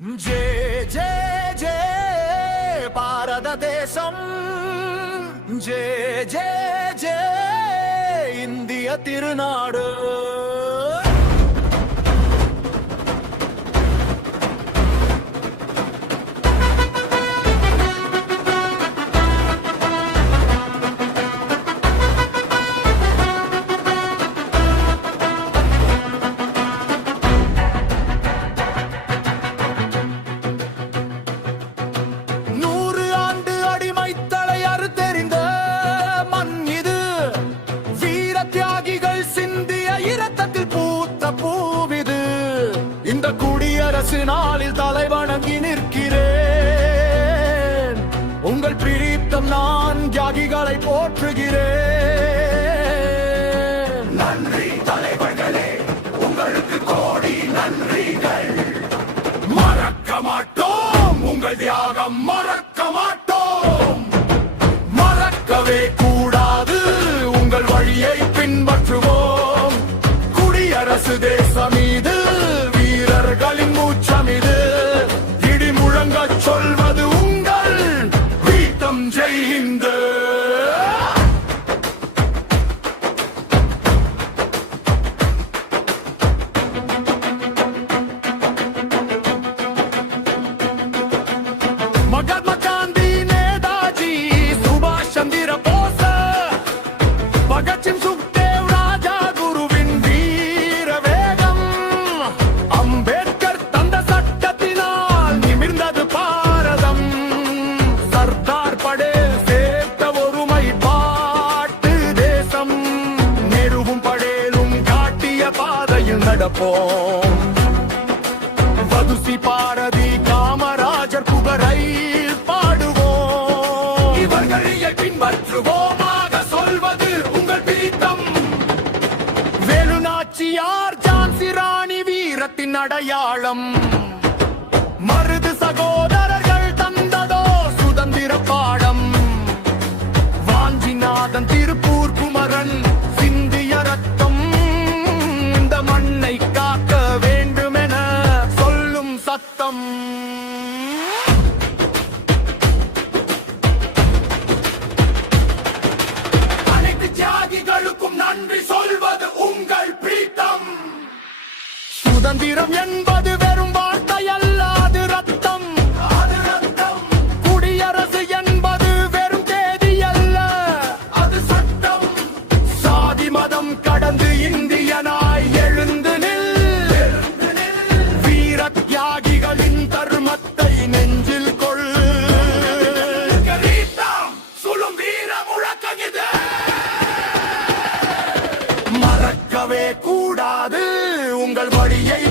జే జే జే భారతదేశం జే జే జే இந்திய திருநாடு அரசு நாளில் தலை வணங்கி நிற்கிறேன். உங்கள் பிரித்தம் நான் தியாகிகளை போற்றுகிறேன். நன்றி தலைவர்களே உங்களுக்கு கோடி நன்றிகள். மறக்க மாட்டோம் உங்கள் தியாகம் மறக்க மாட்டோம். மறக்கவே கூடாது உங்கள் வழியை பின்பற்றுவோம். குடியரசு தேசம் நடப்போம் வதுசி பாரதி காமராஜர் புகழை பாடுவோம். இவர்களை பின்பற்றுவோமாக சொல்வது உங்கள் பீத்தம் வேலுநாச்சியார் ஜான்சி ராணி வீரத்தின் அடையாளம். மருது சகோதரர்கள் தந்ததோ சுதந்திர பாடம். வாஞ்சிநாதன் திருப்பூர் சுதந்திரம் என்பது உங்கள் வழியை